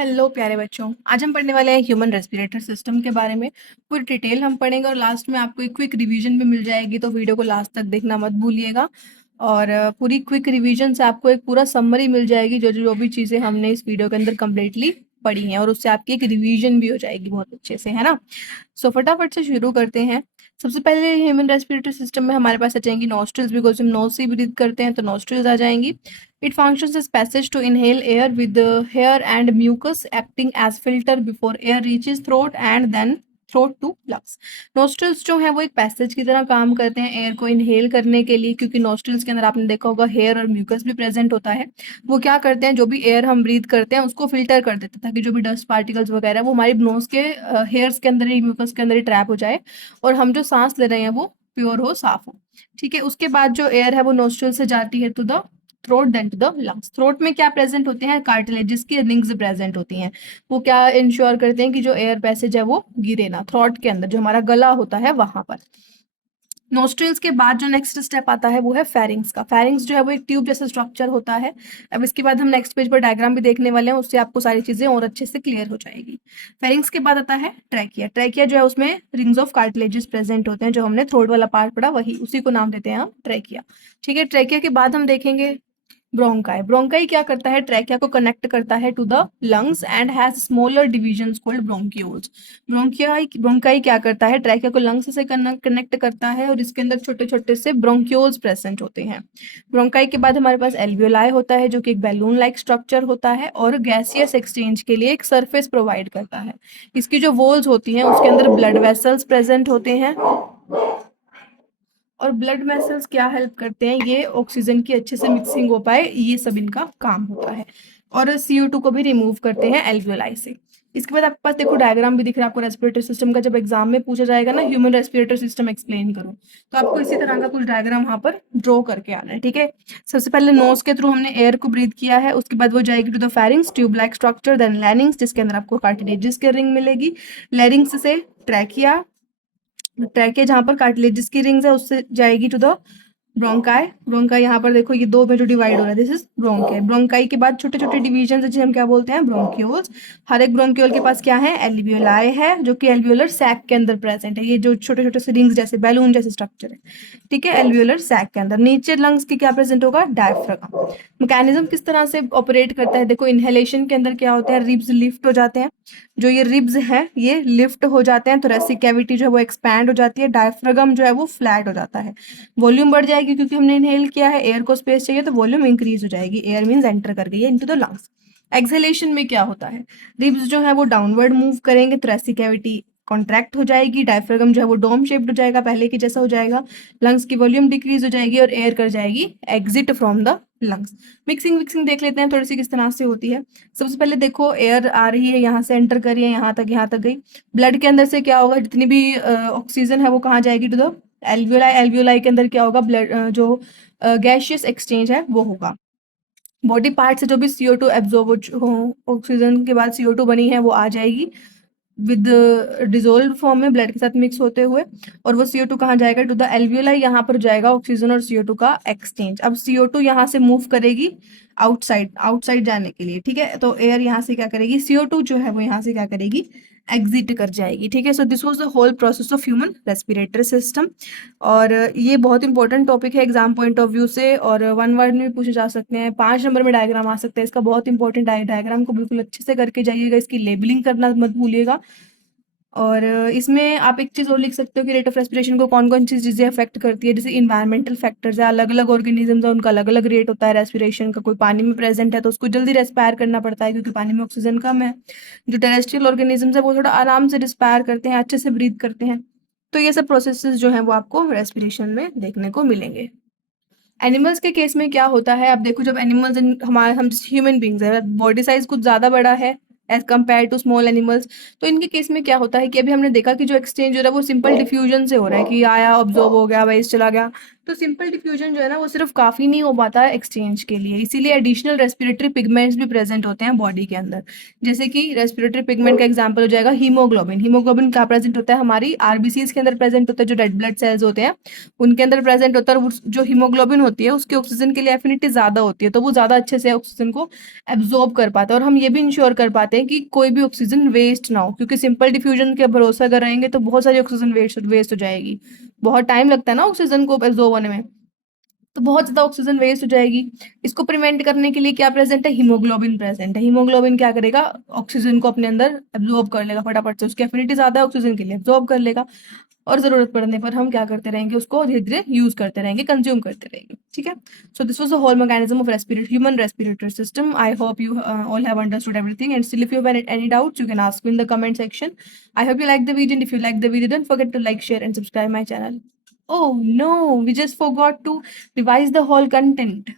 Hello प्यारे बच्चों। आज हम पढ़ने वाले हैं ह्यूमन रेस्पिरेटर सिस्टम के बारे में। पूरी डिटेल हम पढ़ेंगे और लास्ट में आपको एक क्विक रिवीजन भी मिल जाएगी, तो वीडियो को लास्ट तक देखना मत भूलिएगा। और पूरी क्विक रिवीजन से आपको एक पूरा समरी मिल जाएगी, जो जो भी चीज़ें हमने इस वीडियो के अंदर कम्प्लीटली पढ़ी हैं, और उससे आपकी एक रिवीजन भी हो जाएगी बहुत अच्छे से, है ना। सो फटाफट से शुरू करते हैं। सबसे पहले ह्यूमन रेस्पिरेटरी सिस्टम में हमारे पास आ जाएंगी नॉस्ट्रिल्स, बिकॉज हम नोज से ब्रीथ करते हैं तो नॉस्ट्रिल्स आ जाएंगी। It functions as passage to inhale air with the hair and mucus acting as filter before air reaches throat and then throat to lungs. Nostrils जो है वो एक पैसेज की तरह काम करते हैं एयर को इनहेल करने के लिए, क्योंकि नोस्ट्रिल्स के अंदर आपने देखा होगा हेयर और म्यूकस भी प्रेजेंट होता है। वो क्या करते हैं, जो भी एयर हम ब्रीथ करते हैं उसको फिल्टर कर देते हैं, ताकि जो भी डस्ट पार्टिकल्स वगैरह वो हमारी नोज के हेयर्स के अंदर ही, म्यूकस के अंदर ही ट्रैप हो जाए, और हम जो सांस ले रहे हैं वो प्योर हो, साफ हो। ठीक है, उसके बाद जो एयर है वो नोस्ट्रिल से जाती है to the throat, then to the lungs. Throat में क्या प्रेजेंट होते हैं, कार्टिलेजेस की रिंग्स प्रेजेंट होती हैं। वो क्या इंश्योर करते हैं कि जो एयर पैसेज है वो गिरे ना थ्रोट के अंदर, जो हमारा गला होता है वहां पर। नोस्ट्रिल्स के बाद जो नेक्स्ट स्टेप आता है वो है फेरिंग्स का। फेरिंग्स जो है वो एक ट्यूब जैसा स्ट्रक्चर होता है। अब इसके बाद हम नेक्स्ट पेज पर डायग्राम भी देखने वाले हैं, उससे आपको सारी चीजें और अच्छे से क्लियर हो जाएगी। फेरिंग्स के बाद आता है ट्रैकिया। ट्रैकिया जो है उसमें रिंग्स ऑफ कार्टिलेजेस प्रेजेंट होते हैं, जो हमने थ्रोट वाला पार्ट पढ़ा वही, उसी को नाम देते हैं हम ट्रैकिया। ठीक है, ट्रैकिया के बाद हम देखेंगे ब्रोंकाई। ब्रोंकाई क्या करता है, ट्रैकिया को कनेक्ट करता है to the lungs and has smaller divisions called bronchioles. Bronchi क्या करता है, ट्रैकिया को लंग्स से कनेक्ट करता है, और इसके अंदर छोटे छोटे से ब्रोंक्यूल्स प्रेजेंट होते हैं। ब्रोंकाई के बाद हमारे पास एल्वियोलाई होता है, जो कि एक बैलून लाइक स्ट्रक्चर होता है और गैसियस एक्सचेंज के लिए एक सरफेस प्रोवाइड करता है। इसकी जो वॉल्स होती हैं उसके अंदर ब्लड वेसल्स प्रेजेंट होते हैं, और ब्लड वेसल्स क्या हेल्प करते हैं, ये ऑक्सीजन की अच्छे से मिक्सिंग हो पाए, ये सब इनका काम होता है। और CO2 को भी रिमूव करते हैं एल्वियोलाई से। इसके बाद आपके पास देखो डायग्राम भी दिख रहा है आपको रेस्पिरेटरी सिस्टम का। जब एग्जाम में पूछा जाएगा ना ह्यूमन रेस्पिरेटरी सिस्टम एक्सप्लेन करो, तो आपको इसी तरह का कुछ डायग्राम वहां पर ड्रॉ करके आना है। ठीक है, सबसे पहले नोज के थ्रू हमने एयर को ब्रीथ किया है, उसके बाद वो जाएगी to the pharynx, tube like structure, then larynx, जिसके अंदर आपको कार्टिलेजेस की रिंग मिलेगी। लैरिंग्स से ट्रैकिया, ट्रैकिया जहां पर कार्टिलेजेस की रिंग्स है उससे जाएगी टू द ब्रोंकाई। ब्रोंकाई यहाँ पर देखो ये दो में जो डिवाइड हो रहा है, दिस इज ब्रोंकाई। ब्रोंकाई के बाद छोटे छोटे डिवीजन जिसे हम क्या बोलते हैं, ब्रोंक्यूल्स। हर एक ब्रोंक्यूल के पास क्या है, एल्वियोलाई है, जो कि एल्वियोलर सैक के अंदर प्रेजेंट है। ये जो छोटे छोटे से रिंग्स जैसे बैलून जैसे स्ट्रक्चर है, ठीक है, एल्वियोलर सैक के अंदर। नीचे लंग्स की क्या प्रेजेंट होगा, डायफ्रागम। मैकेनिज्म किस तरह से ऑपरेट करता है, देखो इनहेलेशन के अंदर क्या होता है, रिब्स लिफ्ट हो जाते हैं। जो ये रिब्स हैं ये लिफ्ट हो जाते हैं, थोरेसिक कैविटी जो है वो एक्सपैंड हो जाती है, डायफ्रागम जो है वो फ्लैट हो जाता है। वॉल्यूम बढ़ जाएगी क्योंकि हमने इनहेल किया है, एयर को स्पेस चाहिए तो वॉल्यूम इंक्रीज हो जाएगी, एयर मींस एंटर कर गई है इनटू द लंग्स। एक्सहेलेशन में क्या होता है, रिब्स जो है वो डाउनवर्ड मूव करेंगे, थोरेसिक कैविटी कॉन्ट्रैक्ट हो जाएगी, डायफ्रागम जो है वो डोम शेप्ड हो जाएगा, पहले के जैसा हो जाएगा, लंग्स की वॉल्यूम डिक्रीज हो जाएगी और एयर कर जाएगी exit from the lungs. Mixing विक्सिंग देख लेते हैं थोड़ी सी किस तरह से होती है। सबसे पहले देखो एयर आ रही है, यहाँ से एंटर कर रही है, यहाँ तक गई। ब्लड के अंदर से क्या होगा, जितनी भी ऑक्सीजन है वो कहाँ जाएगी, टू द एल्वियोलाई। एल्वियोलाई के अंदर क्या होगा, ब्लड जो गैसियस एक्सचेंज है वो होगा। बॉडी पार्ट से जो भी CO2 एब्जॉर्ब हो, ऑक्सीजन के बाद CO2 बनी है वो आ जाएगी विद डिजोल्व फॉर्म में ब्लड के साथ मिक्स होते हुए, और वो CO2 कहाँ जाएगा, टू द एल्वियोलाई। यहाँ पर जाएगा ऑक्सीजन और CO2 का एक्सचेंज। अब CO2 यहाँ से मूव करेगी आउटसाइड, आउटसाइड जाने के लिए। ठीक है, तो एयर यहाँ से क्या करेगी, CO2 जो है वो यहाँ से क्या करेगी, एग्जिट कर जाएगी। ठीक है, so this was the whole process of human respiratory system. और ये बहुत इंपॉर्टेंट टॉपिक है एग्जाम पॉइंट ऑफ व्यू से, और 1 वर्ड में भी पूछे जा सकते हैं, 5 नंबर में डायग्राम आ सकते हैं इसका। बहुत इंपॉर्टेंट डायग्राम को बिल्कुल अच्छे से करके जाइएगा, इसकी लेबलिंग करना मत भूलिएगा। और इसमें आप एक चीज़ और लिख सकते हो कि रेट ऑफ रेस्पिरेशन को कौन कौन सी चीज़ें अफेक्ट करती है, जैसे इन्वायरमेंटल फैक्टर्स है, अलग अलग ऑर्गेनिजम्स है उनका अलग अलग रेट होता है रेस्पिरेशन का। कोई पानी में प्रेजेंट है तो उसको जल्दी रेस्पायर करना पड़ता है क्योंकि पानी में ऑक्सीजन कम है। जो टेरेस्ट्रियल ऑर्गेनिजम्स है वो थोड़ा आराम से रिस्पायर करते हैं, अच्छे से ब्रीथ करते हैं। तो ये सब प्रोसेसेस जो है वो आपको रेस्पिरेशन में देखने को मिलेंगे। एनिमल्स के केस में क्या होता है, आप देखो जब एनिमल्स हमारे, हम ह्यूमन बींग्स है, बॉडी साइज कुछ ज़्यादा बड़ा है as compare to small animals. तो इनके केस में क्या होता है कि अभी हमने देखा कि जो एक्सचेंज हो रहा है वो सिंपल डिफ्यूजन से हो रहा है, कि आया ऑब्जॉर्ब हो गया वाइस चला गया। तो सिंपल डिफ्यूजन जो है ना वो सिर्फ काफ़ी नहीं हो पाता है एक्सचेंज के लिए, इसीलिए एडिशनल रेस्पिरेटरी पिगमेंट्स भी प्रेजेंट होते हैं बॉडी के अंदर। जैसे कि रेस्पिरेटरी पिगमेंट का एग्जांपल हो जाएगा हीमोग्लोबिन। हीमोग्लोबिन क्या प्रेजेंट होता है, हमारी आरबीसीज के अंदर प्रेजेंट होता है, जो रेड ब्लड सेल्स होते हैं उनके अंदर प्रेजेंट होता है। और जो हीमोग्लोबिन होती है उसकी ऑक्सीजन के लिए एफिनिटी ज़्यादा होती है, तो वो ज़्यादा अच्छे से ऑक्सीजन को एब्जॉर्ब कर पाता है। और हम ये भी इंश्योर कर पाते हैं कि कोई भी ऑक्सीजन वेस्ट ना हो, क्योंकि सिंपल डिफ्यूजन के भरोसा अगर रहेंगे तो बहुत सारी ऑक्सीजन वेस्ट हो जाएगी। बहुत टाइम लगता है ना ऑक्सीजन को एब्जॉर्ब होने में, तो बहुत ज़्यादा ऑक्सीजन वेस्ट हो जाएगी। इसको प्रिवेंट करने के लिए क्या प्रेजेंट है, हीमोग्लोबिन प्रेजेंट है। हीमोग्लोबिन क्या करेगा, ऑक्सीजन को अपने अंदर एब्जॉर्ब कर लेगा फटाफट से, उसकी एफिनिटी ज़्यादा है ऑक्सीजन के लिए, एब्जॉर्ब कर लेगा। और ज़रूरत पड़ने पर हम क्या करते रहेंगे, उसको धीरे धीरे यूज़ करते रहेंगे, कंज्यूम करते रहेंगे। ठीक है, so this was the whole mechanism of human respiratory system. I hope you all have understood everything, and still if you have any doubts you can ask me in the comment section. I hope you like the video, and if you like the video don't forget to like, share and subscribe my channel. Oh no, we just forgot to revise the whole content.